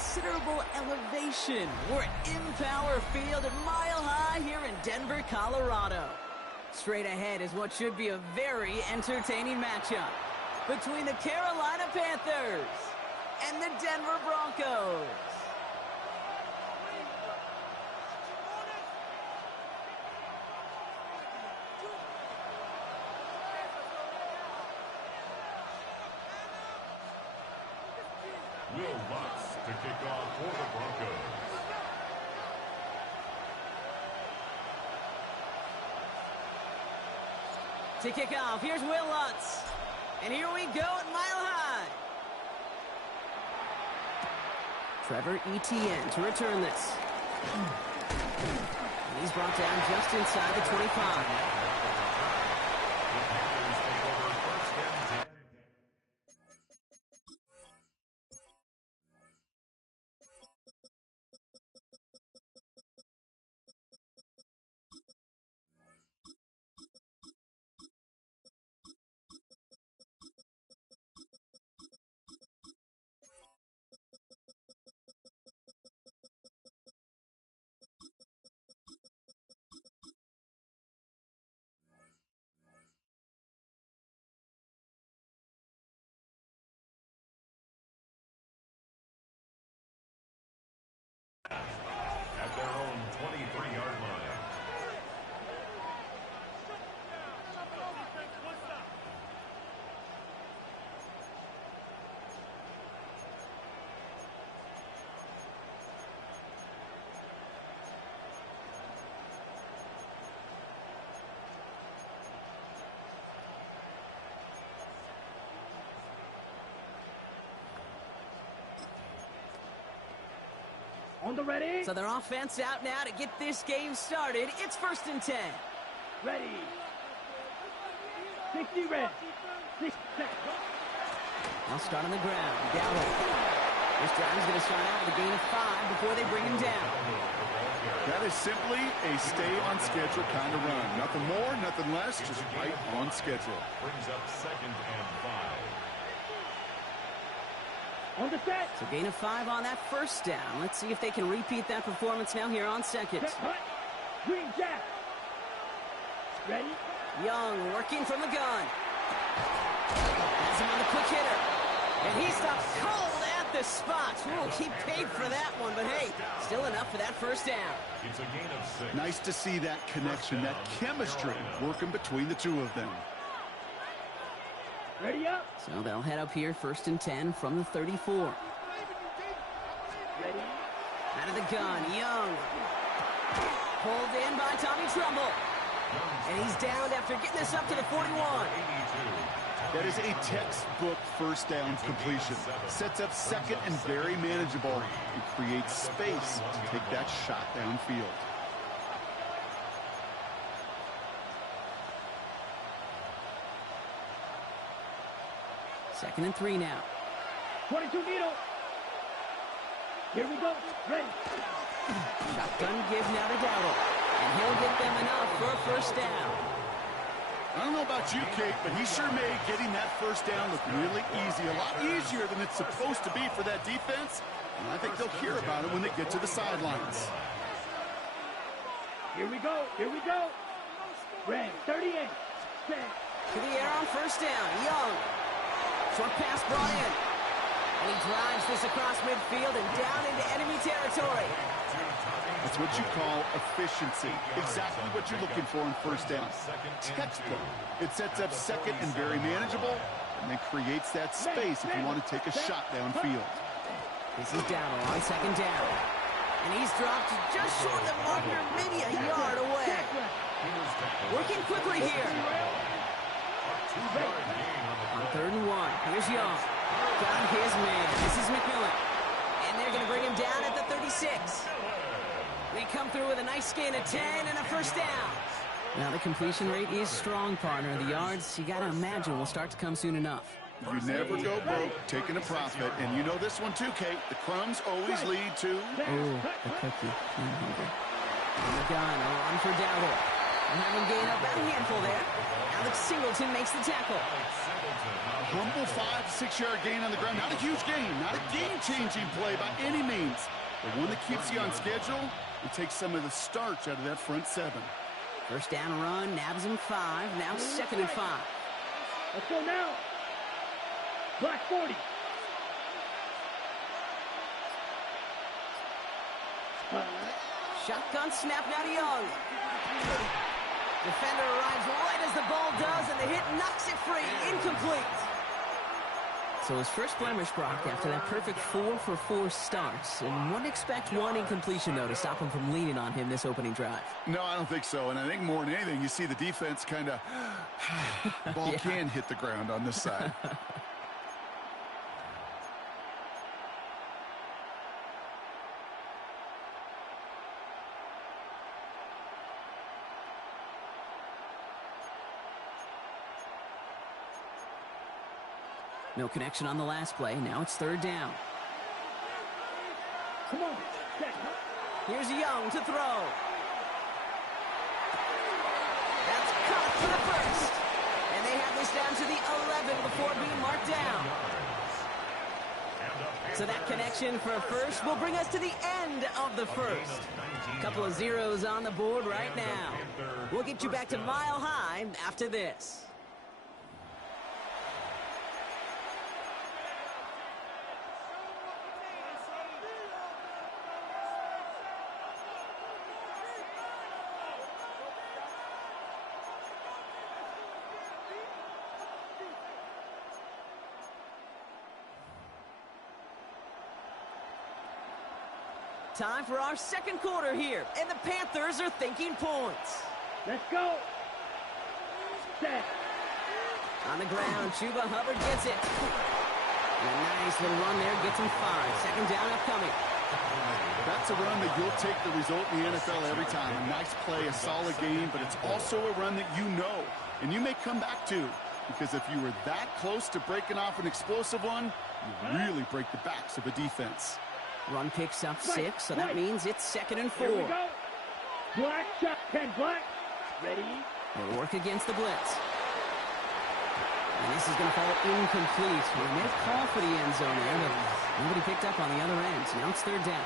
considerable elevation. We're at Empower Field at Mile High here in Denver, Colorado. Straight ahead is what should be a very entertaining matchup between the Carolina Panthers and the Denver Broncos. Will Lutz to kick off for the Broncos. To kick off, here's Will Lutz. And here we go at Mile High. Trevor Etienne to return this. And he's brought down just inside the 25. At their own 23-yard line. On the ready. So their offense out now to get this game started. It's 1st and 10. Ready. 60 red. 6 seconds. I'll start on the ground. Dowdle. This drive's going to start out with a gain of 5 before they bring him down. That is simply a stay-on-schedule kind of run. Nothing more, nothing less, just right on schedule. Brings up 2nd and 5. On the set. So gain of 5 on that first down. Let's see if they can repeat that performance now here on second. Set hut. Green jack. Ready. Young working from the gun. Has him on the quick hitter. And he stops cold at the spot. Ooh, he paid for that one, but hey, still enough for that first down. It's a gain of 6. Nice to see that connection, that chemistry working between the two of them. Ready up. So they'll head up here 1st and 10 from the 34. Ready. Out of the gun, Young. Pulled in by Tommy Trumbull. And he's downed after getting this up to the 41. That is a textbook first down completion. Sets up second and very manageable and creates space to take that shot downfield. 2nd and 3 now. 22 needle. Here we go. Ready. Shotgun give now to Dowdle. And he'll get them enough for a first down. I don't know about you, Kate, but he sure made getting that first down look really easy. A lot easier than it's supposed to be for that defense. And I think they'll hear about it when they get to the sidelines. Here we go. Here we go. Red 38. Set. To the air on first down. Young. Short pass brought in. And he drives this across midfield and down into enemy territory. That's what you call efficiency. Exactly what you're looking for in first down. Textbook. It sets up second and very manageable, and then creates that space if you want to take a shot downfield. This is Dowdle on 2nd down. And he's dropped just short of the marker, maybe a yard away. Working quickly here. On 3rd and 1, here's Young. Got his man. This is McMillan. And they're going to bring him down at the 36. They come through with a nice gain of 10 and a first down. Now the completion rate is strong, partner. The yards, you got to imagine, will start to come soon enough. You never go broke taking a profit, and you know this one too, Kate. The crumbs always lead to... Oh, the cookie. I'm hungry. On the gun, a run for Dowdle. And have him gain up about a handful there. Alex Singleton makes the tackle. A humble 5 to 6 yard gain on the ground. Not a huge gain, not a game-changing play by any means, but one that keeps you on schedule. It takes some of the starch out of that front 7. First down run, nabs him 5. Now 2nd and 5. Let's go now. Black 40. Shotgun snap now to Young. Defender arrives right as the ball does, and the hit knocks it free. Incomplete. So his first blemish, Brock, after that perfect 4 for 4 starts. And wouldn't expect one incompletion, though, to stop him from leaning on him this opening drive. No, I don't think so. And I think more than anything, you see the defense kind of ball can hit the ground on this side. No connection on the last play. Now it's 3rd down. Come on. Set. Here's Young to throw. That's caught for the first. And they have this down to the 11 before being marked down. So that connection for a first will bring us to the end of the first. A couple of zeros on the board right now. We'll get you back to Mile High after this. Time for our second quarter here, and the Panthers are thinking points. Let's go. Set. On the ground, Chuba Hubbard gets it. And a nice little run there, gets him 5. Second down upcoming. That's a run that you'll take the result in the NFL every time. A nice play, a solid game, but it's also a run that you know, and you may come back to, because if you were that close to breaking off an explosive one, you really break the backs of a defense. Run picks up 6, so that means it's 2nd and 4. Here we go. Black shot 10 black. Ready? They'll work against the blitz. And this is going to fall incomplete. They made a call for the end zone there, but nobody picked up on the other end. So now it's 3rd down.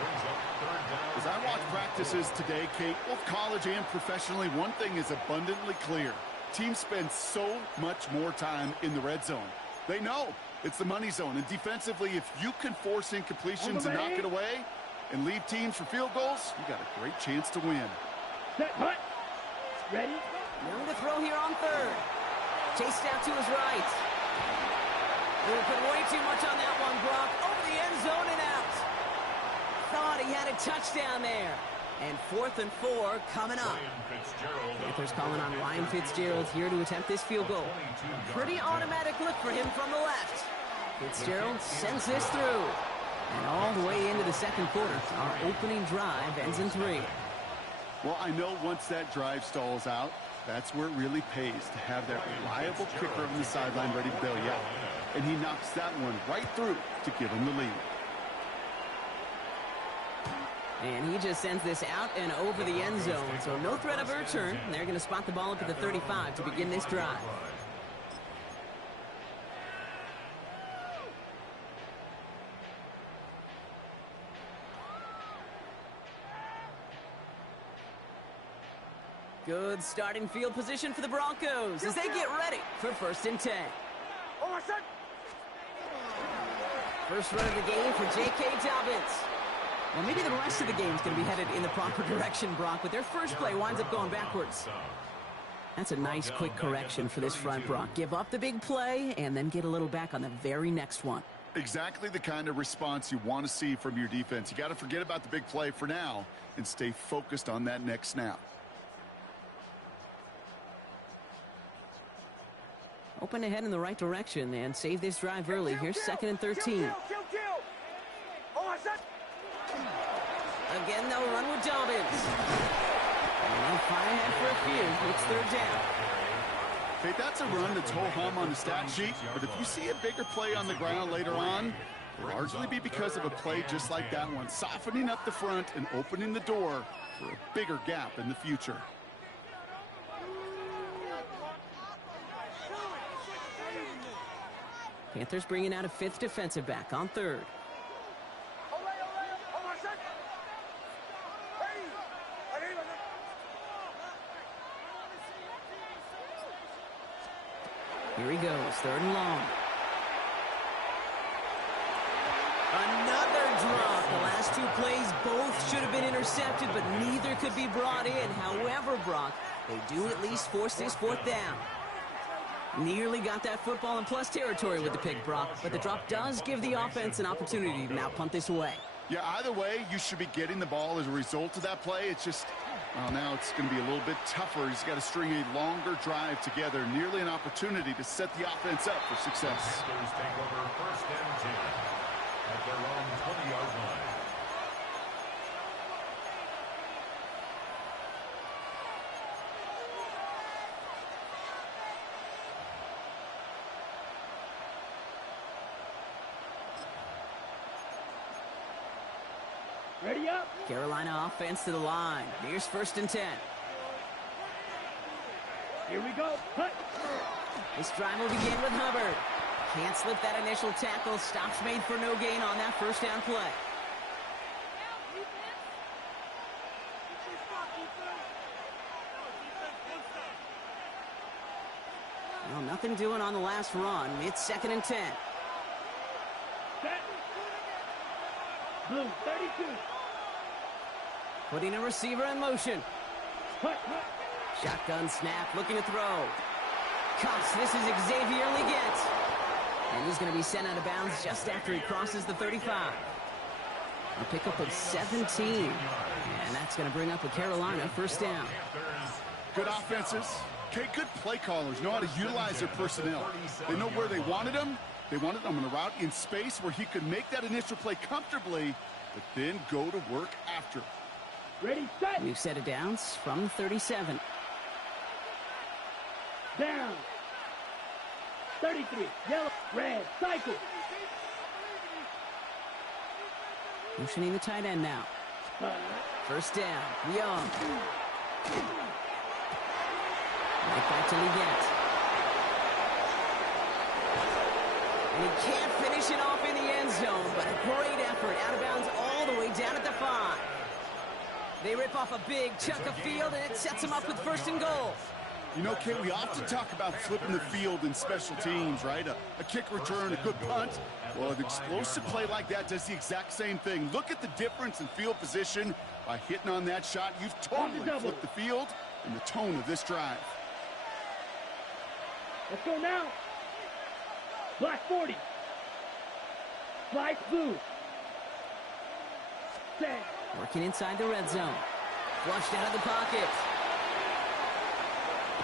As I watch practices today, Kate, both college and professionally, one thing is abundantly clear. Teams spend so much more time in the red zone. They know it's the money zone. And defensively, if you can force incompletions and knock it away and leave teams for field goals, you got a great chance to win. Set, hut. Ready? Young to throw here on 3rd. Chased out to his right. They put way too much on that one, Brock. Over the end zone and out. Thought he had a touchdown there. And 4th and 4 coming up. Panthers calling on Ryan Fitzgerald here to attempt this field goal. Pretty automatic look for him from the left. Fitzgerald sends this through. And all the way into the second quarter, our opening drive ends in 3. Well, I know once that drive stalls out, that's where it really pays to have that reliable kicker on the sideline ready to bail you out. And he knocks that one right through to give him the lead. And he just sends this out and over the end zone. So no threat of a return. They're going to spot the ball up at the 35 to begin this drive. Good starting field position for the Broncos as they get ready for 1st and 10. First run of the game for J.K. Dobbins. Well, maybe the rest of the game's going to be headed in the proper direction, Brock, but their first play winds up going backwards. That's a nice, quick correction for this front, Brock. Give up the big play and then get a little back on the very next one. Exactly the kind of response you want to see from your defense. You got to forget about the big play for now and stay focused on that next snap. Open ahead in the right direction and save this drive early. Here's 2nd and 13. Again, they'll run with Dobbins. And they'll fire ahead for a few. It's 3rd down. Okay, that's a run that's ho-hum on the stat sheet, but if you see a bigger play on the ground later on, it'll largely be because of a play just like that one, softening up the front and opening the door for a bigger gap in the future. Panthers bringing out a fifth defensive back on third. Here he goes, third and long. Another drop. The last two plays both should have been intercepted, but neither could be brought in. However, Brock, they do at least force this fourth down. Nearly got that football in plus territory with the pick, Brock, but the drop does give the offense an opportunity to now punt this away. Yeah, either way, you should be getting the ball as a result of that play. It's just, well, now it's going to be a little bit tougher. He's got to string a longer drive together. Nearly an opportunity to set the offense up for success. Panthers take over first and 10 at their own 20-yard line. Ready up. Carolina offense to the line. Here's first and 10. Here we go. Cut. This drive will begin with Hubbard. Can't slip that initial tackle. Stops made for no gain on that first down play. Well, nothing doing on the last run. It's second and 10. Set. Blue, 32. Putting a receiver in motion. Cut, cut. Shotgun snap, looking to throw. Cuffs, this is Xavier Leggett. And he's going to be sent out of bounds just after he crosses the 35. A pickup of 17. And that's going to bring up a Carolina first down. Good offenses. Okay, good play callers know how to utilize their personnel. They know where they wanted them. They wanted them on a route in space where he could make that initial play comfortably, but then go to work after. Ready, set. New set of downs from 37. Down. 33. Yellow. Red. Cycle. Motioning the tight end now. First down. Young. Right back to Leggett. And he can't finish it off in the end zone, but a great effort. Out of bounds all the way down at the 5. They rip off a big chunk of field, and it sets them up with first and goal. You know, Kate, we often talk about flipping the field in special teams, right? A kick return, a good punt. Well, an explosive play like that does the exact same thing. Look at the difference in field position. By hitting on that shot, you've totally flipped the field and the tone of this drive. Let's go now. Black 40. Slice blue. Set. Working inside the red zone. Flushed out of the pocket.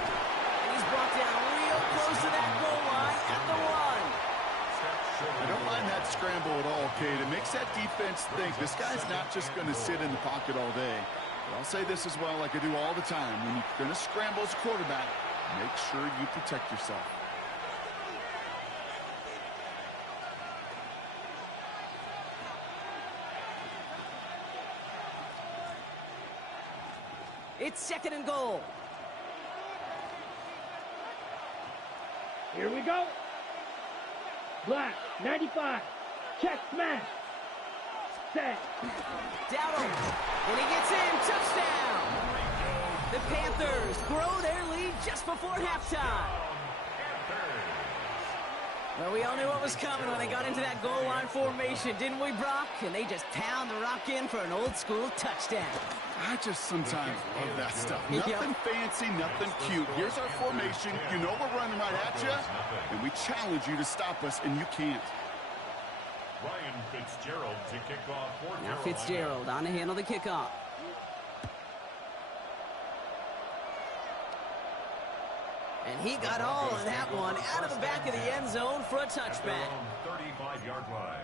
And he's brought down real close to that goal line at the 1. I don't mind that scramble at all, Kate. It makes that defense think this guy's not just going to sit in the pocket all day. But I'll say this as well, like I do all the time. When you're going to scramble as a quarterback, make sure you protect yourself. It's second and goal. Here we go. Black, 95. Check, smash. Set. Dowdle. And he gets in. Touchdown. The Panthers grow their lead just before halftime. Well, we all knew what was coming when they got into that goal line formation, didn't we, Brock? And they just pound the rock in for an old-school touchdown. I just sometimes love that stuff. Nothing fancy, nothing cute. Here's our formation. You know we're running right at you, and we challenge you to stop us, and you can't. Ryan Fitzgerald to kick off for Now Carolina. Fitzgerald on to handle the kickoff. And he got all of that one out of the back of the end zone for a touchback. 35-yard line.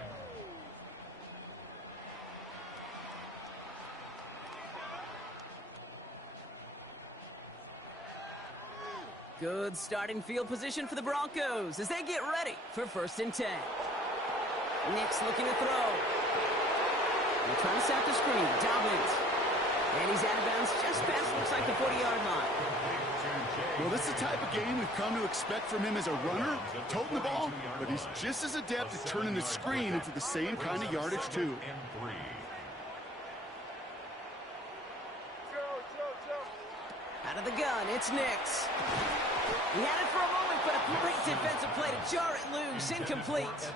Good starting field position for the Broncos as they get ready for first and 10. Nick's looking to throw. They're trying to set the screen. Dobbins. And he's out of bounds just past, looks like, the 40-yard line. Well, this is the type of game we've come to expect from him as a runner, toting the ball, but he's just as adept at turning the screen into the same kind of yardage, too. Out of the gun, it's Nix. He had it for a moment, but a great defensive play to jar it loose, incomplete.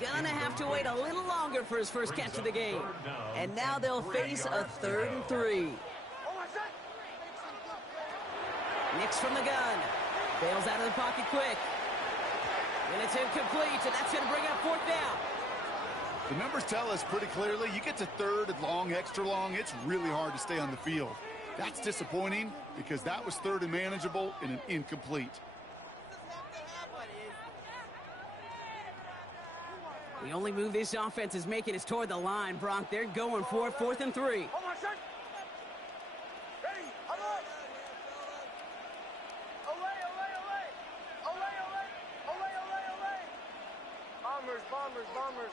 Gonna have to wait a little longer for his first catch of the game. And now they'll face a 3rd and 3. Nix from the gun. Bails out of the pocket quick. And it's incomplete, and that's going to bring up 4th down. The numbers tell us pretty clearly, you get to 3rd and long, extra long, it's really hard to stay on the field. That's disappointing because that was 3rd and manageable and an incomplete. The only move this offense is making is toward the line, Bronk. They're going for it, 4th and 3. Bombers.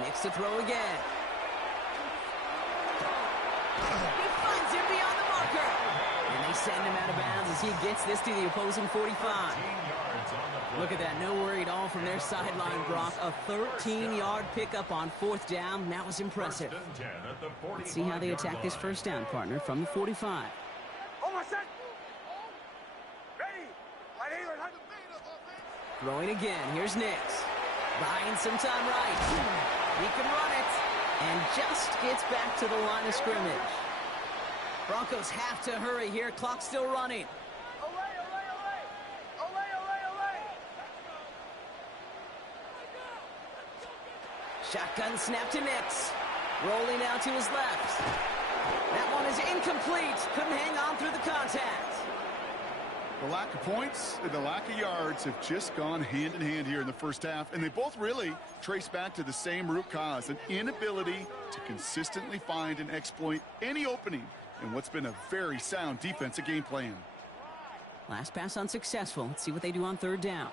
Nix to throw again. He finds him beyond the marker. And they send him out of bounds as he gets this to the opposing 45. Look at that. No worry at all from their sideline, Brock. A 13-yard pickup on 4th down. That was impressive. Let's see how they attack this first down, partner, from the 45. Throwing again. Here's Nix. Buying some time right. He can run it. And just gets back to the line of scrimmage. Broncos have to hurry here. Clock's still running. Shotgun snap to Nix. Rolling out to his left. That one is incomplete. Couldn't hang on through the contact. The lack of points and the lack of yards have just gone hand in hand here in the first half, and they both really trace back to the same root cause, an inability to consistently find and exploit any opening in what's been a very sound defensive game plan. Last pass unsuccessful. Let's see what they do on 3rd down.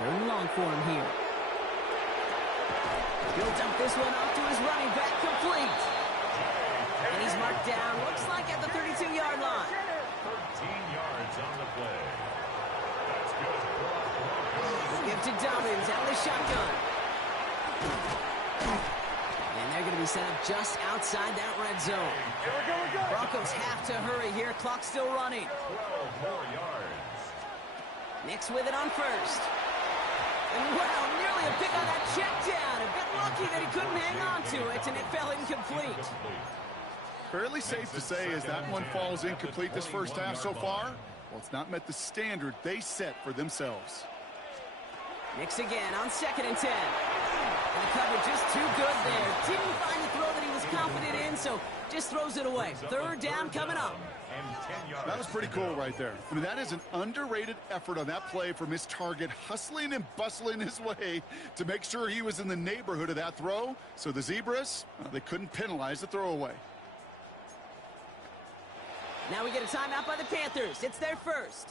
Third and long for him here. He'll dump this one off to his running back, complete. And he's marked down, looks like at the 32-yard line. 13 yards on the play. That's good. We'll give to Dobbins out of the shotgun. And they're going to be set up just outside that red zone. Broncos have to hurry here. Clock's still running. 12 more yards. Nix with it on 1st. And wow, nearly a pick on that check down. A bit lucky that he couldn't hang on to it, and it fell incomplete. Fairly safe to say as that one falls incomplete this first half so far, well, it's not met the standard they set for themselves. Nix again on 2nd and 10. And the cover just too good there. Didn't find the throw that he was confident in, so just throws it away. 3rd down coming up. That was pretty cool right there. I mean, that is an underrated effort on that play from his target, hustling and bustling his way to make sure he was in the neighborhood of that throw. So the Zebras, they couldn't penalize the throwaway. Now we get a timeout by the Panthers. It's their first.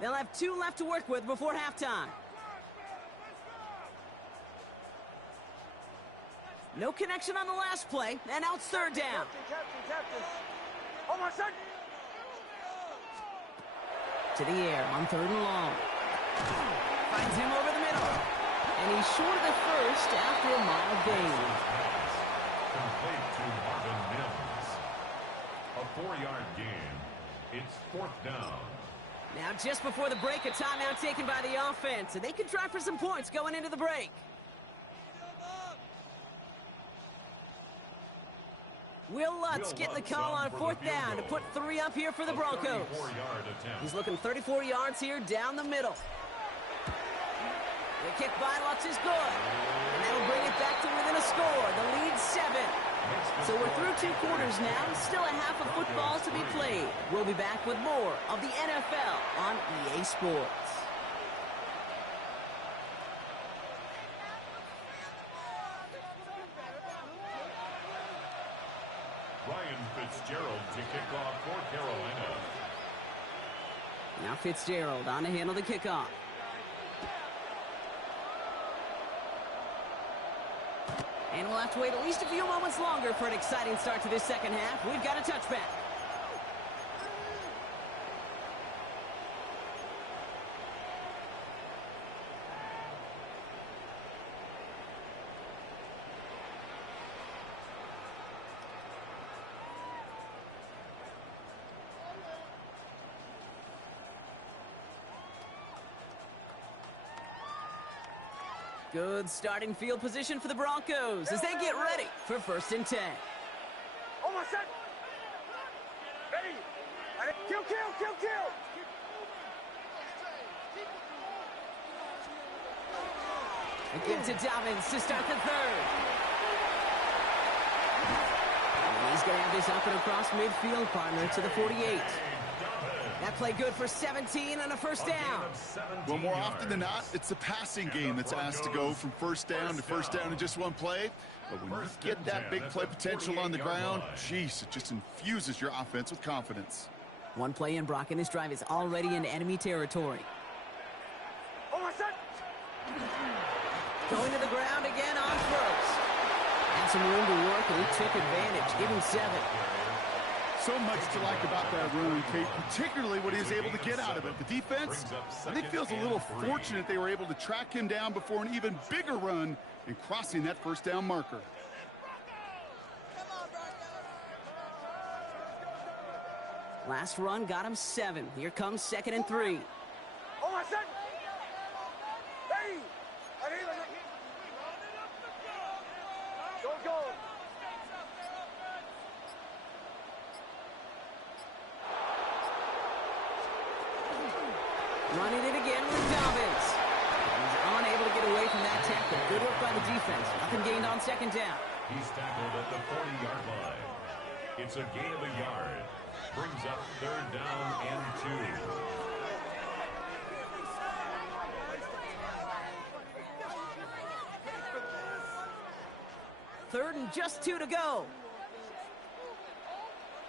They'll have 2 left to work with before halftime. No connection on the last play, and now it's 3rd down. Captain. Oh, my son! To the air on 3rd and long. Finds him over the middle. And he's short of the first after a mild gain. Complete to Marvin Mims. A 4-yard gain. It's 4th down. Now just before the break, a timeout taken by the offense. And they can try for some points going into the break. Will Lutz getting the call on 4th down to put 3 up here for the Broncos. He's looking 34 yards here down the middle. The kick by Lutz is good. And that'll bring it back to within a score. The lead 7. So we're through 2 quarters now. Still a half of football to be played. We'll be back with more of the NFL on EA Sports. Ryan Fitzgerald to kick off for Carolina. Now Fitzgerald on to handle the kickoff. And we'll have to wait at least a few moments longer for an exciting start to this second half. We've got a touchback. Good starting field position for the Broncos as they get ready for 1st and 10. Almost set. Ready. Kill, kill, kill, kill. Again to Dobbins to start the 3rd. And he's going to have this up and across midfield, partner, to the 48. That play good for 17 and a 1st down. Well, more often than not, it's the passing game that's asked to go from 1st down to 1st down in just one play. But when you get that big play potential on the ground, jeez, it just infuses your offense with confidence. One play in, Brock, and this drive is already in enemy territory. Almost set. Going to the ground again on 1st. Had some room to work, and he took advantage. Give him 7. So much to like about that run, Kate, particularly what he was able to get out of it. The defense, I think, feels a little fortunate they were able to track him down before an even bigger run and crossing that 1st down marker. Last run got him 7. Here comes 2nd and 3. Almost set. Ready. Go, go. Running it again with Dobbins. He's unable to get away from that tackle. Good work by the defense. Nothing gained on 2nd down. He's tackled at the 40-yard line. It's a gain of a yard. Brings up 3rd down and 2. 3rd and just 2 to go.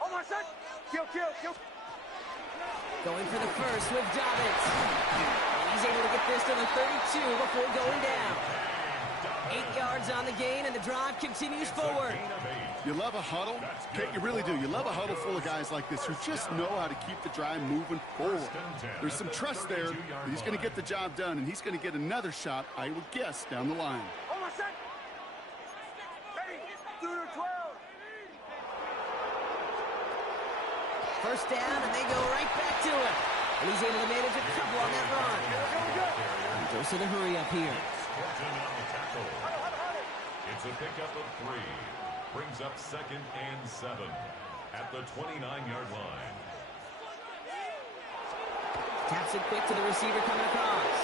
Almost set. Kill, kill, kill. Going for the 1st with Dobbins. And he's able to get this to the 32 before going down. 8 yards on the gain, and the drive continues forward. You love a huddle? Kate, you really do. You love a huddle full of guys like this who just know how to keep the drive moving forward. There's some trust there that he's going to get the job done, and he's going to get another shot, I would guess, down the line. Almost set. Ready. 2 to 12. 1st down, and they go right back to it. And he's able to manage a couple on that run. He goes to the hurry up here. It's a pickup of 3. Brings up 2nd and 7 at the 29-yard line. Taps it quick to the receiver coming across.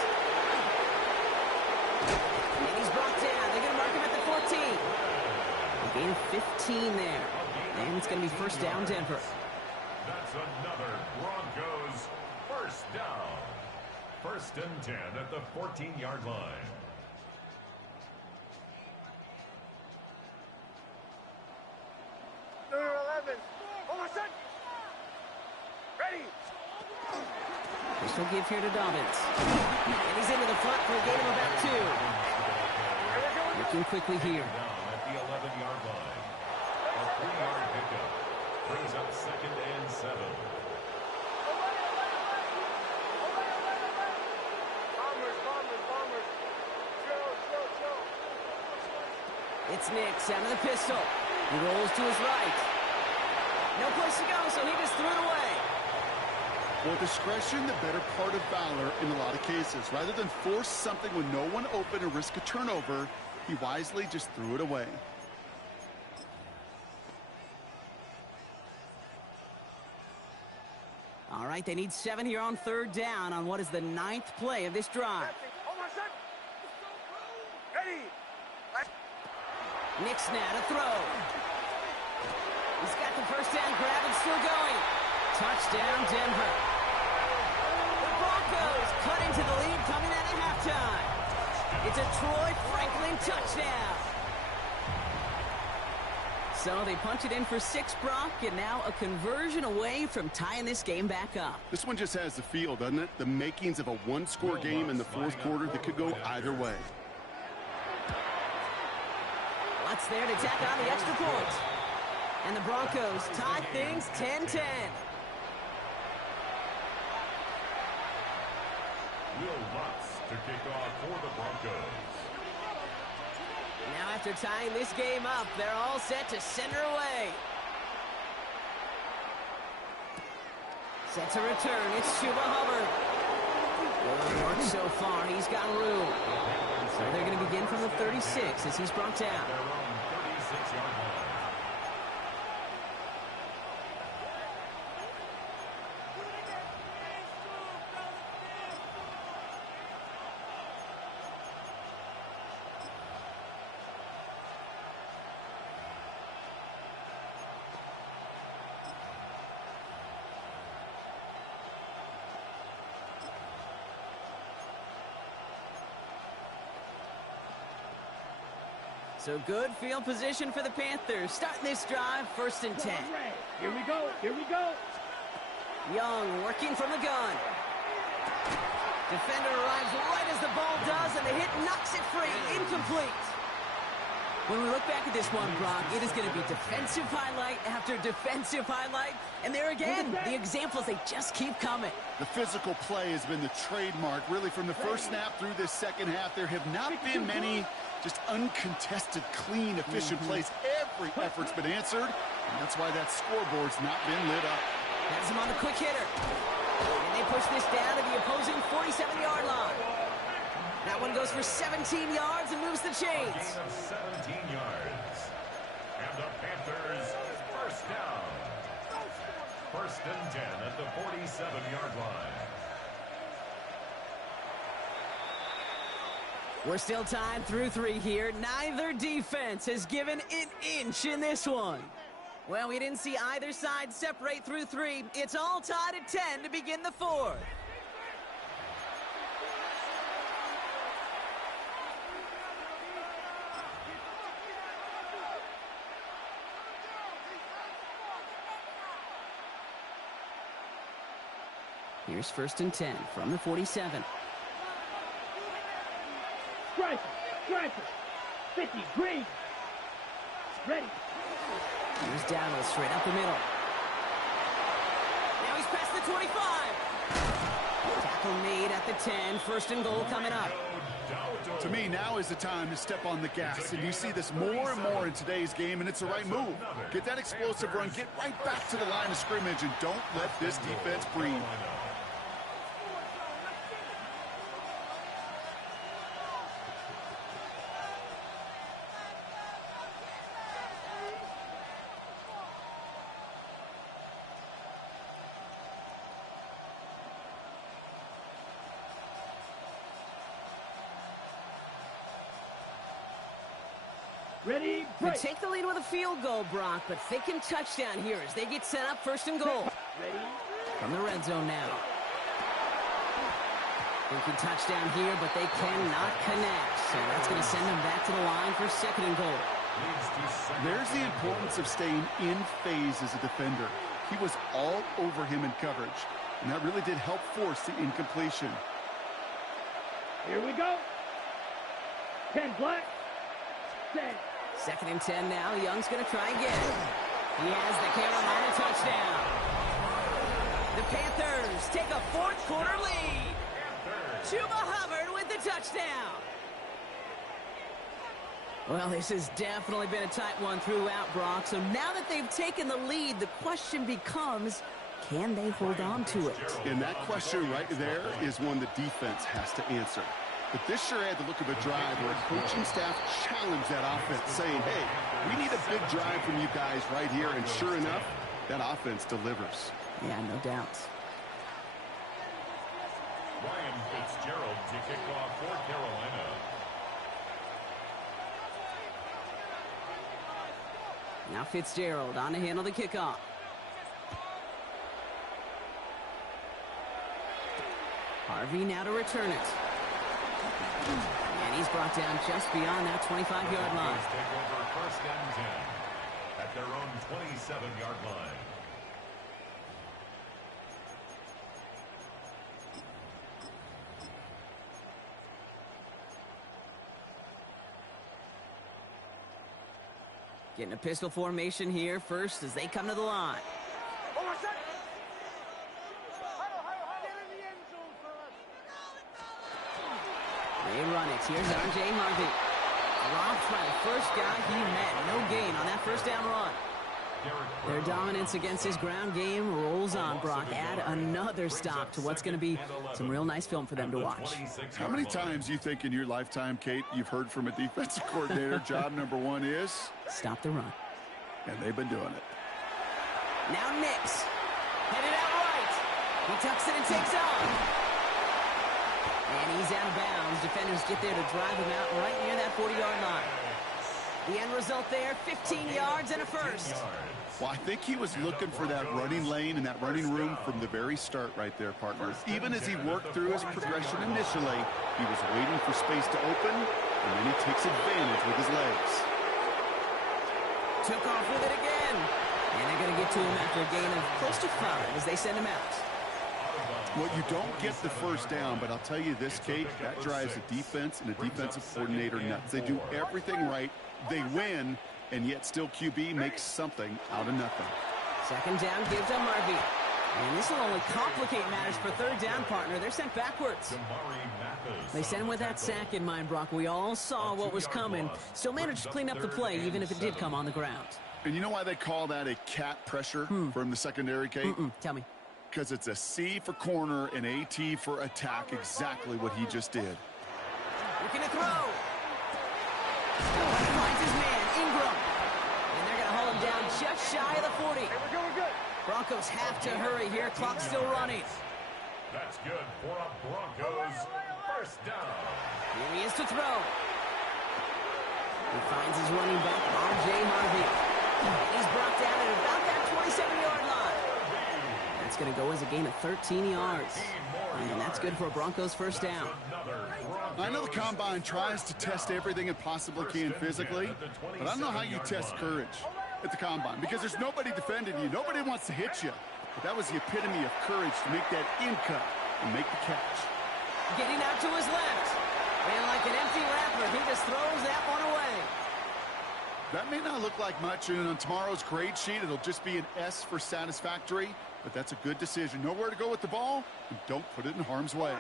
And he's brought down. They're going to mark him at the 14. A gain of 15 there. And it's going to be 1st down, Denver. That's another Broncos 1st down. 1st and 10 at the 14-yard line. Number 11. Almost set. Ready. Pistol give here to Dobbins. And he's into the front for a gain of about 2. Looking quickly here. Down at the 11-yard line. A 3-yard pickup. Brings up 2nd and 7. Bombers. Chill. It's Nix out of the pistol. He rolls to his right. No place to go, so he just threw it away. Well, discretion, the better part of valor in a lot of cases. Rather than force something with no one open and risk a turnover, he wisely just threw it away. All right, they need 7 here on 3rd down on what is the 9th play of this drive. Almost set. Ready. Nix now to throw. He's got the first down grab and still going. Touchdown, Denver. The Broncos cut into the lead coming out of halftime. It's a Troy Franklin touchdown. So they punch it in for 6, Brock, and now a conversion away from tying this game back up. This one just has the feel, doesn't it? The makings of a one-score game in the fourth quarter that could go either way. What's there to tack on the extra point? And the Broncos tie things 10-10. Will Lutz to kick off for the Broncos. Now after tying this game up, they're all set to send her away. Set to return, it's Chuba Hubbard. Good work so far, he's got room. So they're going to begin from the 36 as he's brought down. Their own 36-yard line. So good field position for the Panthers. Starting this drive, 1st and 10. Here we go. Here we go. Young working from the gun. Defender arrives right as the ball does, and the hit knocks it free. Incomplete. When we look back at this one, Brock, it is going to be defensive highlight after defensive highlight. And there again, the examples, they just keep coming. The physical play has been the trademark, really, from the first snap through this second half. There have not been many just uncontested, clean, efficient plays. Every effort's been answered, and that's why that scoreboard's not been lit up. Has him on the quick hitter. And they push this down to the opposing 47-yard line. That one goes for 17 yards and moves the chains. A gain of 17 yards. And the Panthers, first down. 1st and 10 at the 47-yard line. We're still tied through 3 here. Neither defense has given an inch in this one. Well, we didn't see either side separate through 3. It's all tied at 10 to begin the 4th. Here's 1st and 10 from the 47. Striker. 50, green. Ready. Here's Dowdle straight up the middle. Now he's past the 25. Tackle made at the 10. 1st and goal coming up. To me, now is the time to step on the gas, and you see this more and more in today's game, and it's the right move. Get that explosive run, get right back to the line of scrimmage, and don't let this defense breathe. Ready, They break. take the lead with a field goal, Brock, but thinking touchdown here as they get set up 1st and goal. Ready. From the red zone now. Thinking touchdown here, but they cannot connect. So that's going to send them back to the line for 2nd and goal. There's the importance of staying in phase as a defender. He was all over him in coverage, and that really did help force the incompletion. Here we go. 10 black. 10. 2nd and 10 now. Young's going to try again. He has the Carolina touchdown. The Panthers take a 4th quarter lead. Chuba Hubbard with the touchdown. Well, this has definitely been a tight one throughout, Brock. So now that they've taken the lead, the question becomes, can they hold on to it? And that question right there is one the defense has to answer. But this sure had the look of a drive where a coaching staff challenged that offense, saying, hey, we need a big drive from you guys right here. And sure enough, that offense delivers. Yeah, no doubt. Ryan Fitzgerald to kick off for Carolina. Now Fitzgerald on to handle the kickoff. Harvey now to return it. And he's brought down just beyond that 25-yard line. Take over first and 10 at their own 27-yard line. Getting a pistol formation here first as they come to the line. They run it. Here's R.J. Harvey. Dropped by the first guy he met. No gain on that first down run. Their dominance against his ground game rolls on, Brock. Add another stop to what's going to be some real nice film for them to watch. How many times do you think in your lifetime, Kate, you've heard from a defensive coordinator, job number one is? Stop the run. And they've been doing it. Now Nix. Headed out right. He tucks it and takes off. And he's out of bounds. Defenders get there to drive him out right near that 40-yard line. The end result there, 15 yards and a first. Well, I think he was looking for that running lane and that running room from the very start right there, partner. Even as he worked through his progression initially, he was waiting for space to open, and then he takes advantage with his legs. Took off with it again. And they're going to get to him after a gain of close to 5 as they send him out. Well, you don't get the first down, but I'll tell you this, Kate, that drives a defense and a defensive coordinator nuts. They do everything right. They win, and yet still QB makes something out of nothing. Second down, give to Harvey. And this will only complicate matters for third down, partner. They're sent backwards. They send with that sack in mind, Brock. We all saw what was coming. Still managed to clean up the play, even if it did come on the ground. And you know why they call that a cat pressure from the secondary, Kate? Tell me. Because it's a C for corner and a T for attack, exactly what he just did. Looking to throw. Finds his man, Ingram. And they're going to hold him down just shy of the 40. Hey, we're good. Broncos have to hurry here. Clock's still running. That's good for a Broncos first down. Here he is to throw. He finds his running back, R.J. Harvey. And he's brought down at about that 27-yard line. That's going to go as a gain of 13 yards. And that's good for a Broncos first down. I know the Combine tries to test everything it possibly can physically, but I don't know how you test courage at the Combine because there's nobody defending you. Nobody wants to hit you. But that was the epitome of courage to make that in cut and make the catch. Getting out to his left. And like an empty wrapper, he just throws that one away. That may not look like much, and on tomorrow's grade sheet, it'll just be an S for satisfactory, but that's a good decision. Know where to go with the ball, and don't put it in harm's way.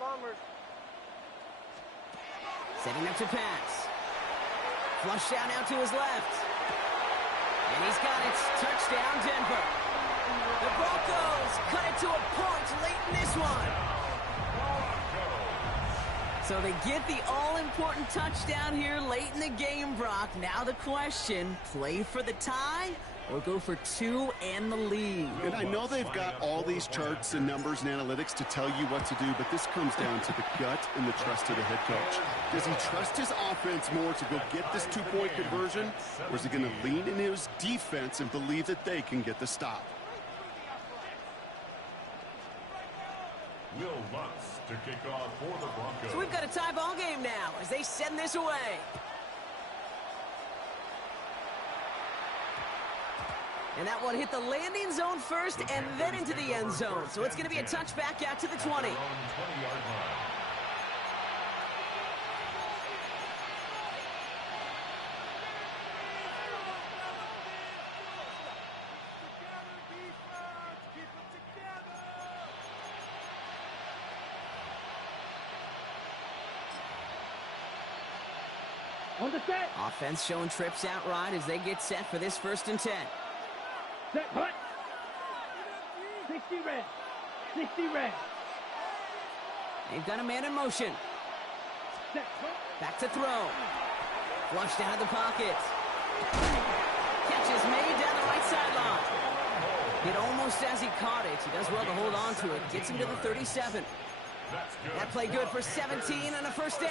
Bombers. Setting up to pass. Flush down out to his left. And he's got it. Touchdown, Denver. The Broncos cut it to a point late in this one. So they get the all-important touchdown here late in the game, Brock. Now the question, play for the tie or go for 2 and the lead? And I know they've got all these charts and numbers and analytics to tell you what to do, but this comes down to the gut and the trust of the head coach. Does he trust his offense more to go get this 2-point conversion, or is he going to lean in his defense and believe that they can get the stop? Will Lutz to kick off for the Broncos. So we've got a tie ball game now as they send this away. And that one hit the landing zone first and then into the end zone. So it's going to be a touchback out to the 20. On the set. Offense showing trips out right as they get set for this 1st and 10. Set, hut. 60 red. They've got a man in motion. Set, hut. Back to throw. Flushed out of the pocket. Catch is made down the right sideline. Hit almost as he caught it. He does well to hold on to it. Gets him to the 37. That play good for 17 and a first down.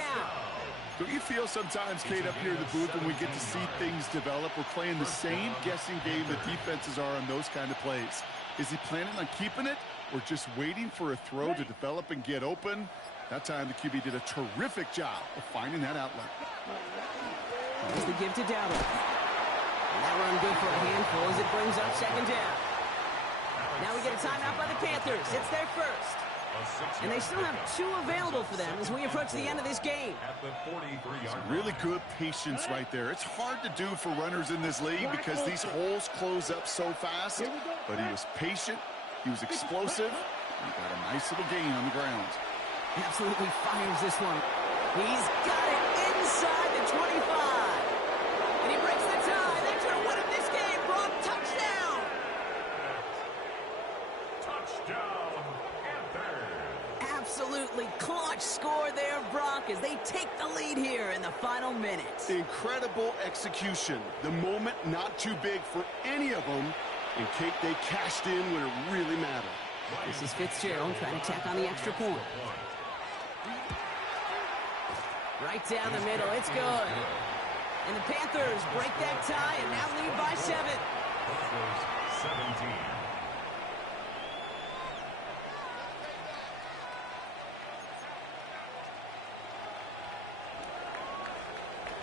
Don't you feel sometimes, Kate, up here in the booth when we get to see things develop? We're playing the same guessing game the defenses are on those kind of plays. Is he planning on keeping it or just waiting for a throw to develop and get open? That time the QB did a terrific job of finding that outlet. Here's the give to Dowdle. And that run good for a handful as it brings up second down. Now we get a timeout by the Panthers. It's their first. And they still have 2 available for them as we approach the end of this game. Some really good patience right there. It's hard to do for runners in this league because these holes close up so fast. But he was patient, he was explosive, and he got a nice little gain on the ground. Absolutely fires this one. He's got it inside the 25. And he breaks the tie. That's going to win it this game. Brock, touchdown. Touchdown, Panthers. Absolutely clutch score there, Brock, as they take the lead here in the final minutes. Incredible execution. The moment not too big for any of them. And Kate, they cashed in when it really mattered. This is Fitzgerald trying to tack on the extra point. Right down the middle, it's good. And the Panthers break that tie and now lead by 7. 17.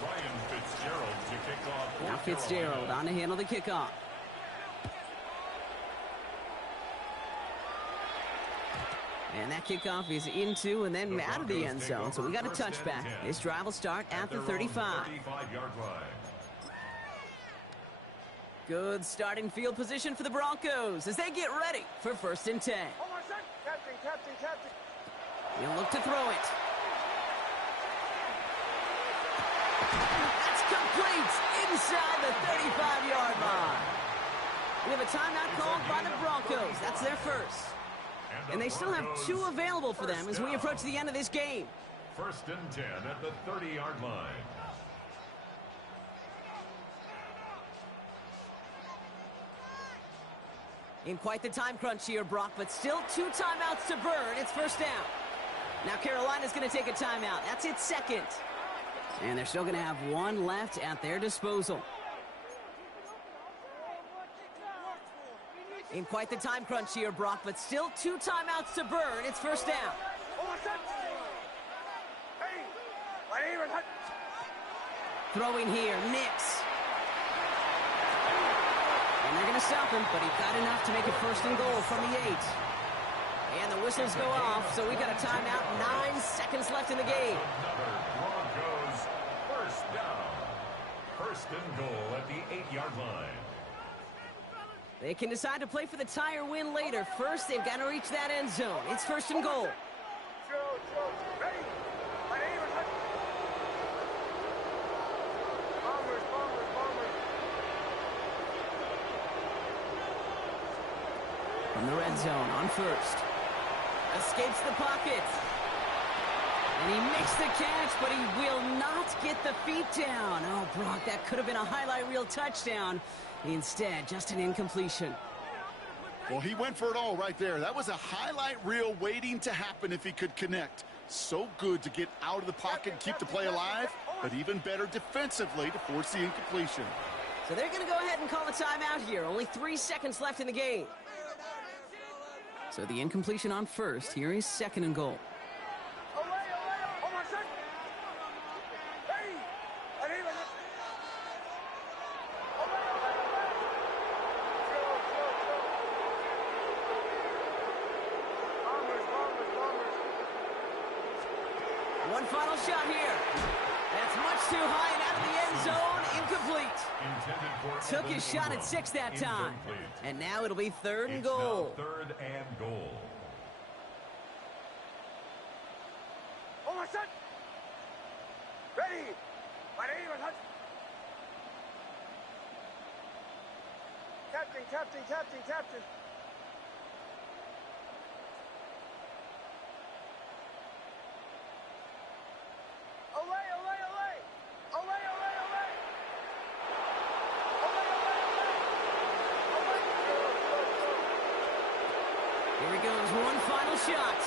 Ryan Fitzgerald to kick off. Now Fitzgerald on to handle the kickoff. And that kickoff is into and then out of the end zone. So we got a touchback. This drive will start at the 35. Good starting field position for the Broncos as they get ready for 1st and 10. Captain. He'll look to throw it. That's complete inside the 35-yard line. We have a timeout called by the Broncos. That's their first. And they still have 2 available for them as we approach the end of this game. 1st and 10 at the 30-yard line. In quite the time crunch here, Brock, but still 2 timeouts to burn. It's 1st down. Now Carolina's going to take a timeout. That's its 2nd. And they're still going to have 1 left at their disposal. In quite the time crunch here, Brock, but still 2 timeouts to burn. It's 1st down. Throwing here, Nix. And they're going to stop him, but he got enough to make it 1st and goal from the 8. And the whistles go off, so we've got a timeout. 9 seconds left in the game. Broncos 1st down. 1st and goal at the 8-yard line. They can decide to play for the tie or win later. First, they've got to reach that end zone. It's 1st and goal. From the red zone on 1st. Escapes the pocket. And he makes the catch, but he will not get the feet down. Oh, Brock, that could have been a highlight reel touchdown. Instead, just an incompletion. Well, he went for it all right there. That was a highlight reel waiting to happen if he could connect. So good to get out of the pocket and keep the play alive, but even better defensively to force the incompletion. So they're going to go ahead and call a timeout here. Only 3 seconds left in the game. So the incompletion on 1st. Here is 2nd and goal. One final shot here. That's much too high and out of the end zone. Incomplete. Took his shot at 6 that time. And now it'll be 3rd and goal. 3rd and goal. Ready. Captain. Here he goes, one final shot.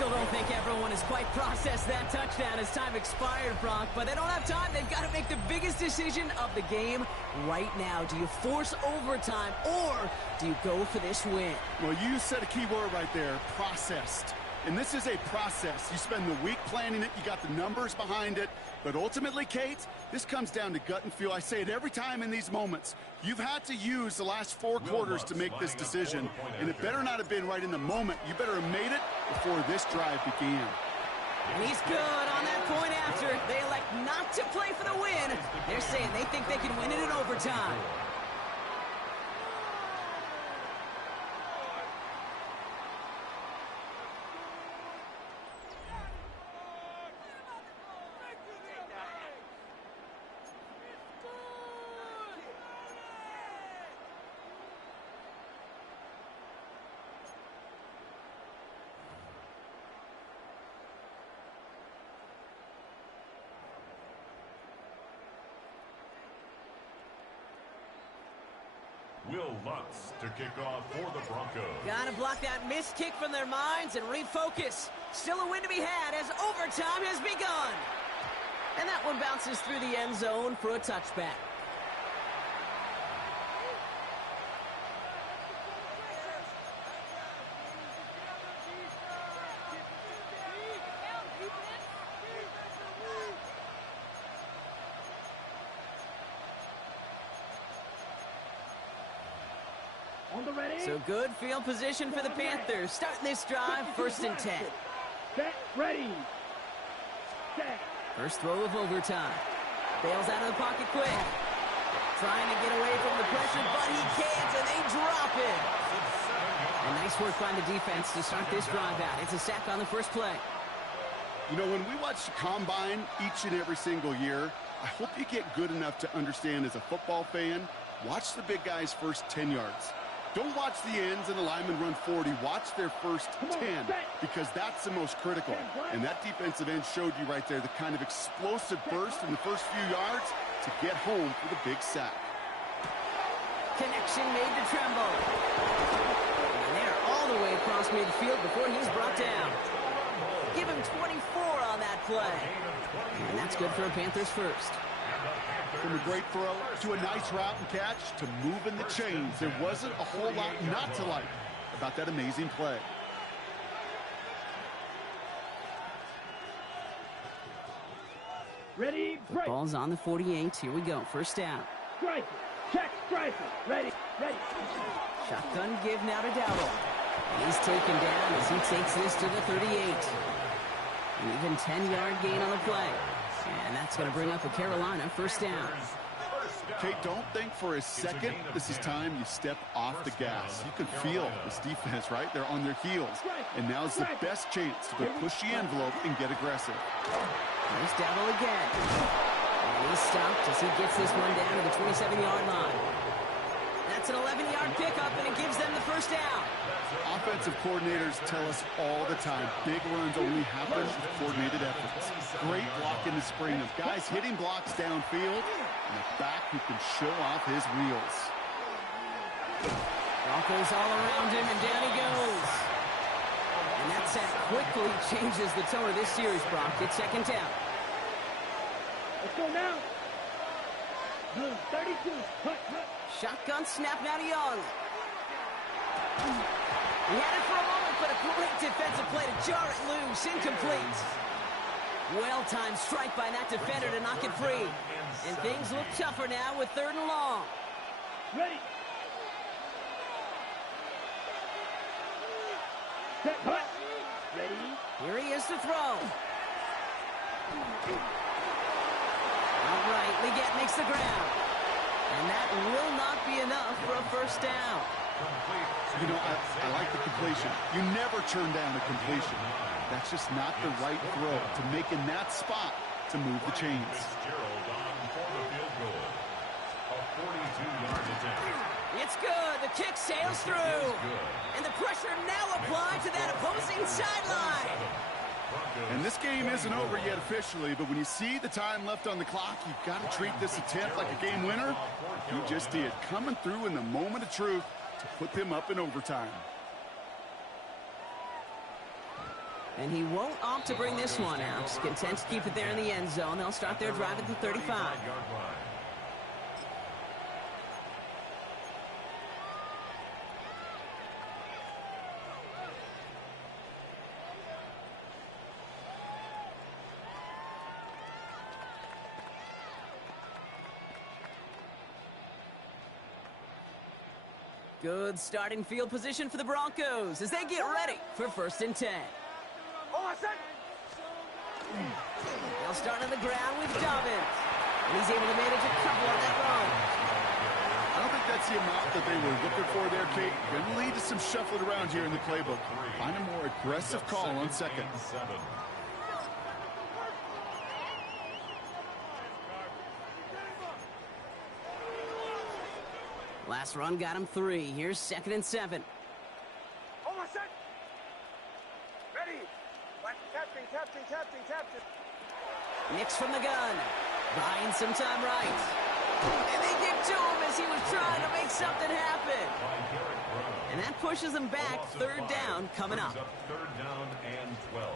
still don't think everyone has quite processed that touchdown as time expired, Brock, but they don't have time. They've got to make the biggest decision of the game right now. Do you force overtime, or do you go for this win? Well, you said a key word right there, processed. And this is a process. You spend the week planning it, you got the numbers behind it, but ultimately, Kate, this comes down to gut and feel. I say it every time in these moments. You've had to use the last 4 quarters to make this decision, and it better not have been right in the moment. You better have made it before this drive began. And he's good on that point after. They elect not to play for the win. They're saying they think they can win it in overtime. Will Lutz to kick off for the Broncos. Gotta block that missed kick from their minds and refocus. Still a win to be had as overtime has begun. And that one bounces through the end zone for a touchback. So good field position for the Panthers. Starting this drive, 1st and 10. Set, ready. Set. First throw of overtime. Bails out of the pocket quick. Trying to get away from the pressure, but he can't, and they drop it. And nice work by the defense to start this drive out. It's a sack on the first play. You know, when we watch the Combine each and every single year, I hope you get good enough to understand as a football fan, watch the big guys' first 10 yards. Don't watch the ends and the linemen run 40. Watch their first 10, because that's the most critical. And that defensive end showed you right there the kind of explosive burst in the first few yards to get home for the big sack. Connection made to Tremble. And they're all the way across midfield before he's brought down. Give him 24 on that play. And that's good for a Panthers first. From a great throw to a nice route and catch to moving the chains, there wasn't a whole lot not to like about that amazing play. Ready, break. Ball's on the 48. Here we go. First down. Striker. Check, striker. Ready, ready. Shotgun give now to Dowdle. He's taken down as he takes this to the 38. An even 10-yard gain on the play. And that's going to bring up a Carolina first down. Kate, don't think for a second this is time you step off the gas. You can feel this defense, right? They're on their heels. And now's the best chance to push the envelope and get aggressive. There's Dowdle again. And he's stopped as he gets this one down to the 27-yard line. That's an 11-yard pickup, and it gives them the first down. Offensive coordinators tell us all the time, big runs only happen with coordinated efforts. Great block in the spring of guys hitting blocks downfield, and a back who can show off his wheels. Broncos all around him, and down he goes. And that sack quickly changes the tone of this series, Brock. It's second down. Let's go now. Blue, 32. Hut. Shotgun snap now to Young. He had it for a moment, but a great defensive play to jar it loose. Incomplete. Well-timed strike by that defender to knock it free. And things look tougher now with 3rd and long. Ready. Set, hut. Ready. Here he is to throw. All right, Leggett makes the ground. And that will not be enough for a first down. You know, I like the completion. You never turn down a completion. That's just not the right throw to make in that spot to move the chains. It's good. The kick sails through. And the pressure now applied to that opposing sideline. And this game isn't over yet officially, but when you see the time left on the clock, you've got to treat this attempt like a game winner. You just did, coming through in the moment of truth to put them up in overtime. And he won't opt to bring this one out. He's content to keep it there in the end zone. They'll start their drive at the 35. Good starting field position for the Broncos as they get ready for 1st and 10. They'll start on the ground with Dobbins. And he's able to manage a couple on that run. I don't think that's the amount that they were looking for there, Kate. Going to lead to some shuffling around here in the playbook. Find a more aggressive call on 2nd. Last run got him 3. Here's 2nd and 7. Ready. Captain. Nix from the gun. Buying some time right. And they give to him as he was trying to make something happen. And that pushes them back. 3rd down coming up. 3rd down and 12.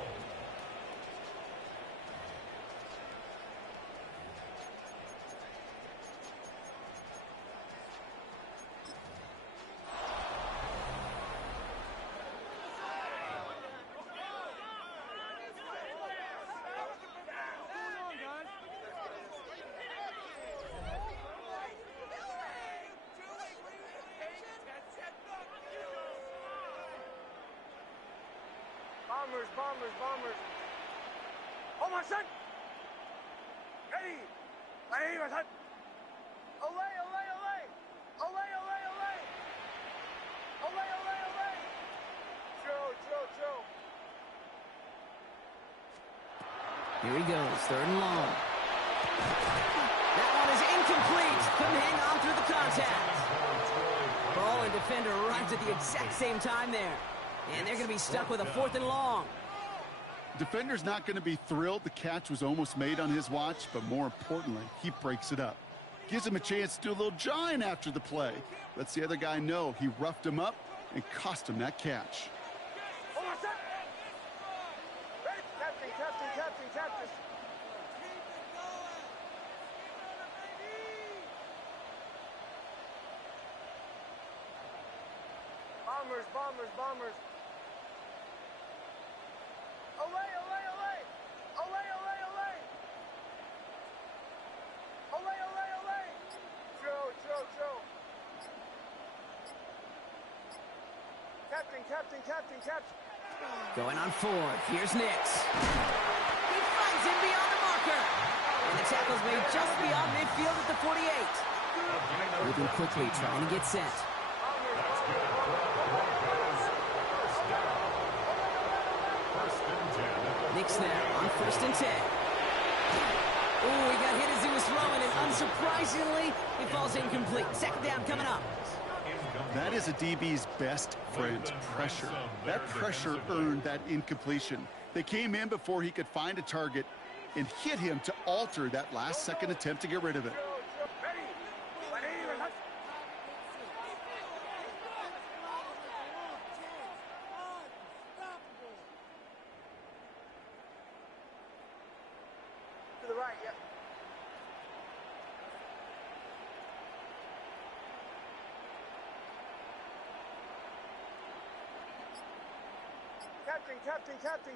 Bombers. Oh, my son! Ready! Ahí, my son! Olay! Joe! Here he goes, 3rd and long. That one is incomplete. Couldn't hang on through the contact. Ball and defender arrived at the exact same time there. And they're going to be stuck with a 4th and long. Defender's not going to be thrilled the catch was almost made on his watch, but more importantly, he breaks it up. Gives him a chance to do a little jawing after the play. Lets the other guy know he roughed him up and cost him that catch. Captain. Bombers. Olay! Joe! Captain. Going on 4th. Here's Nix. He finds him beyond the marker. And the tackle's made just beyond midfield at the 48. Moving quickly, trying to get set. Nix now on 1st and 10. Ooh, he got hit as he was throwing, and unsurprisingly, it falls incomplete. 2nd down coming up. That is a DB's best friend, pressure. That pressure earned that incompletion. They came in before he could find a target and hit him to alter that last-second attempt to get rid of it. To the right, yep.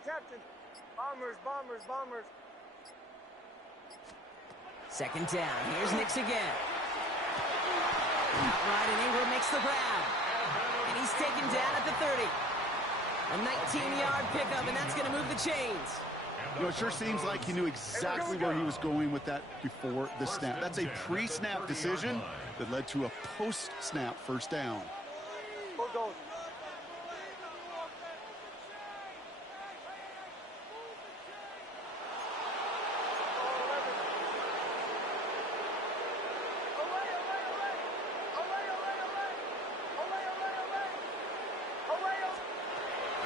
Captain. Bombers. 2nd down. Here's Nix again. Outright, and Ingram makes the grab. And he's taken down at the 30. A 19-yard pickup, and that's going to move the chains. You know, it sure seems like he knew exactly where he was going with that before the snap. That's a pre-snap decision that led to a post-snap 1st down. Bulldoze.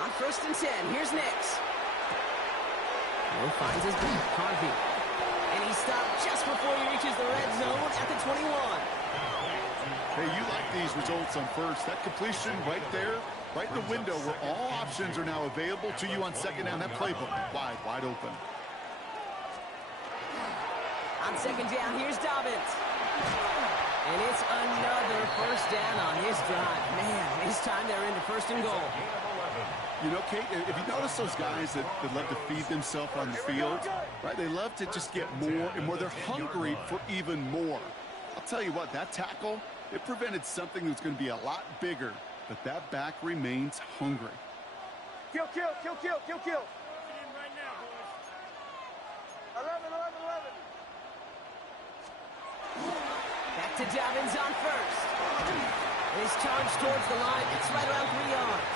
On 1st and 10, here's Nix. Will finds his back, Harvey. And he stopped just before he reaches the red zone at the 21. Hey, you like these results on 1st. That completion right there, Right in the window where all options are now available to you on second down. That playbook wide open. On second down, here's Dobbins. And it's another first down on his drive. Man, this time they're into first and goal. You know, Kate, if you notice those guys that love to feed themselves on the field, right, they love to just get more and more. They're hungry for even more. I'll tell you what, that tackle, it prevented something that's going to be a lot bigger, but that back remains hungry. Kill. 11. Back to Dobbins on first. His charge towards the line. It's right around 3 yards.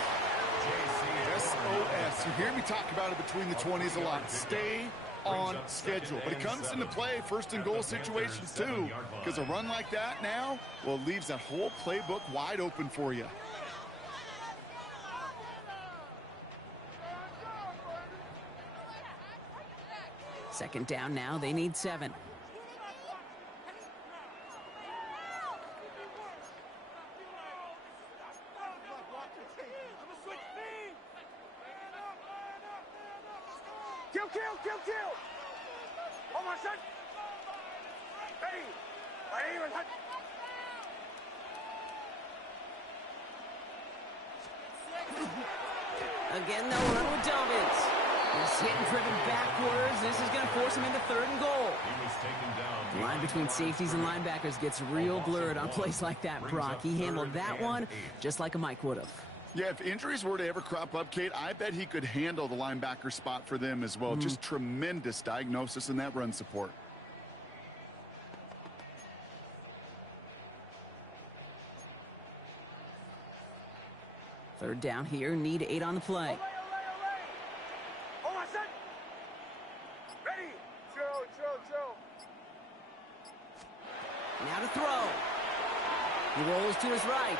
SOS. You hear me talk about it between the 20s a lot. Stay on schedule. But it comes into play first and goal situations too. Because a run like that now, well, it leaves that whole playbook wide open for you. Second down now. They need 7. Kill. Hold my son. Ready. Again, they'll run with Dobbins. He's hit and driven backwards. This is going to force him into third and goal. The line between safeties and linebackers gets real blurred on plays like that, Brock. He handled that one just like a Mike would have. Yeah, if injuries were to ever crop up, Kate, I bet he could handle the linebacker spot for them as well. Just tremendous diagnosis in that run support. Third down here, need 8 on the play. Hold my son. Ready. Chill. Now to throw. He rolls to his right.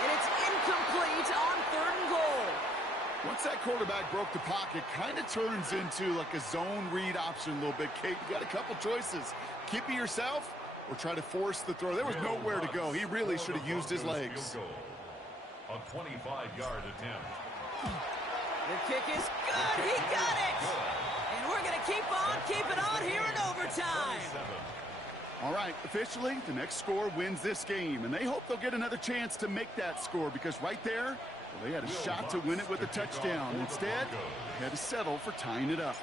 And it's incomplete on third and goal. Once that quarterback broke the pocket, kind of turns into like a zone read option a little bit. Kate, you got a couple choices. Keep it yourself or try to force the throw. There was nowhere to go. He really should have used his legs. A 25-yard attempt. The kick is good. He got it. And we're going to keep it on here in overtime. All right, officially, the next score wins this game, and they hope they'll get another chance to make that score because right there, well, they had a shot to win it with a touchdown. Instead, they had to settle for tying it up.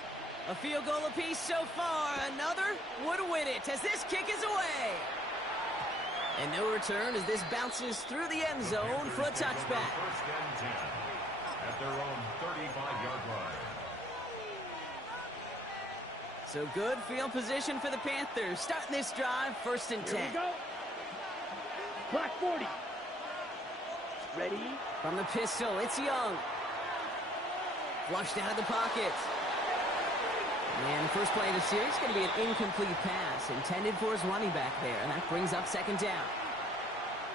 A field goal apiece so far. Another would win it as this kick is away. And no return as this bounces through the end zone for a touchback. First and 10 at their own 35-yard line. So good field position for the Panthers. Starting this drive, first and 10. Here we go. Clock 40. Ready. From the pistol, it's Young. Flushed out of the pocket. And the first play of the series is going to be an incomplete pass intended for his running back there. And that brings up second down.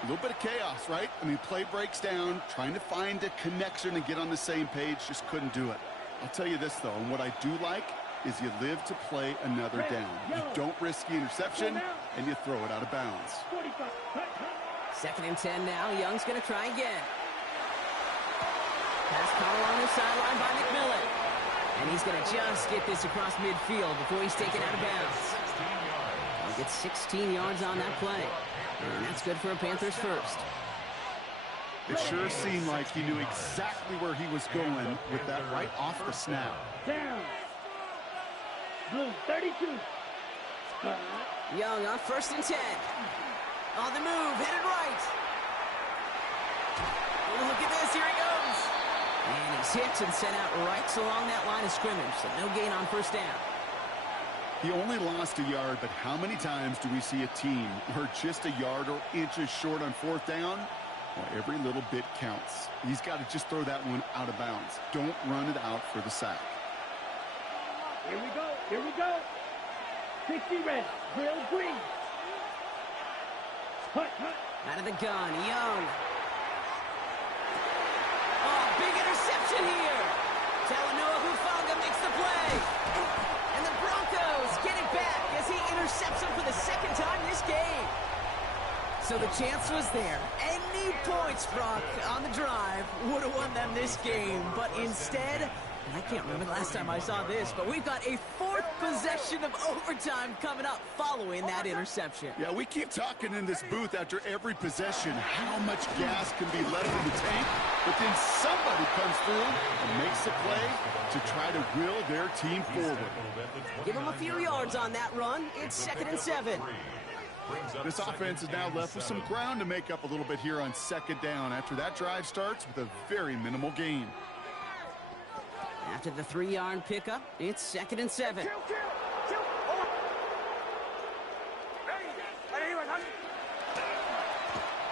A little bit of chaos, right? I mean, play breaks down, trying to find a connection and get on the same page, just couldn't do it. I'll tell you this, though, and what I do like is you live to play another down. You don't risk the interception, and you throw it out of bounds. Second and 10 now. Young's going to try again. Pass caught along the sideline by McMillan. And he's going to just get this across midfield before he's taken out of bounds. He'll get 16 yards on that play. And that's good for a Panthers first. It sure seemed like he knew exactly where he was going with that right off the snap. Down. Blue 32. Young on first and 10. On the move, headed right. Oh, look at this, here he goes. And he's hit and sent out right along that line of scrimmage, so no gain on first down. He only lost a yard, but how many times do we see a team where just a yard or inches short on fourth down? Well, every little bit counts. He's got to just throw that one out of bounds. Don't run it out for the sack. Here we go. 60 red, grill green. Hut. Out of the gun, Young. Oh, big interception here. Talanoa Hufanga makes the play. And the Broncos get it back as he intercepts him for the second time this game. So the chance was there. Any points, Brock, on the drive. Would have won them this game, but instead, and I can't remember the last time I saw this, but we've got a fourth possession of overtime coming up following that interception. Yeah, we keep talking in this booth after every possession how much gas can be left in the tank, but then somebody comes through and makes a play to try to will their team forward. Give them a few yards on that run. It's 2nd and 7. This offense is now left with some ground to make up a little bit here on 2nd down after that drive starts with a very minimal gain. After the 3-yard pickup, it's 2nd and 7.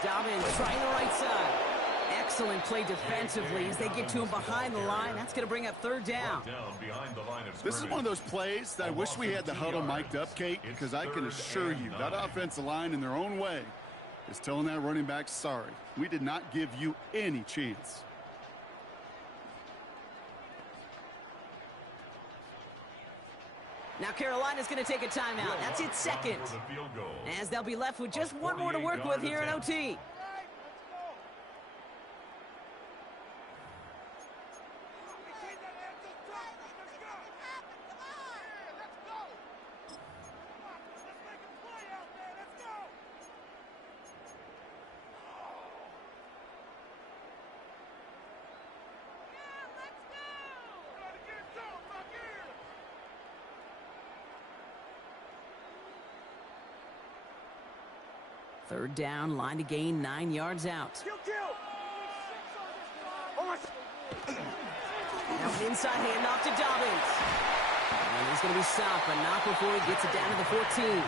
Dobbins trying the right side. Excellent play defensively as they get to him behind the line. That's going to bring up 3rd down. This is one of those plays that I wish we had the huddle mic'd up, Kate, because I can assure you that offensive line in their own way is telling that running back, sorry, we did not give you any chance. Now Carolina's going to take a timeout. That's its 2nd. As they'll be left with just one more to work with here in OT. Third down, line to gain 9 yards out. Now an inside handoff to Dobbins. And he's going to be stopped, but not before he gets it down to the 14.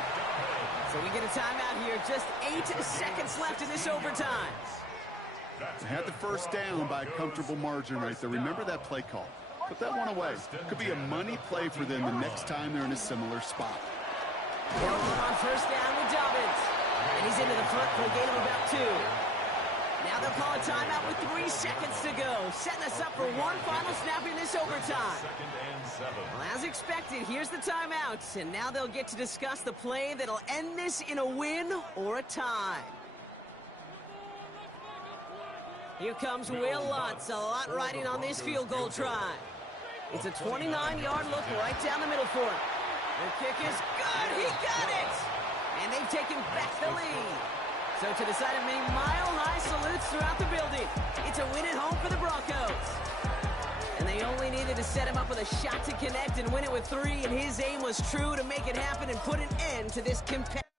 So we get a timeout here. Just 8 seconds left in this overtime. They had the first down by a comfortable margin right there. Remember that play call. Put that one away. Could be a money play for them the next time they're in a similar spot. They'll go on first down with Dobbins. And he's into the front for a gain of about 2. Now they'll call a timeout with 3 seconds to go, setting us up for one final snap in this overtime. Well, as expected, here's the timeout, and now they'll get to discuss the play that'll end this in a win or a tie. Here comes Will Lutz, a lot riding on this field goal try. It's a 29-yard look right down the middle for him. The kick is good, he got it! And they've taken back the lead. So to the side of many mile-high salutes throughout the building. It's a win at home for the Broncos. And they only needed to set him up with a shot to connect and win it with 3, and his aim was true to make it happen and put an end to this competitive.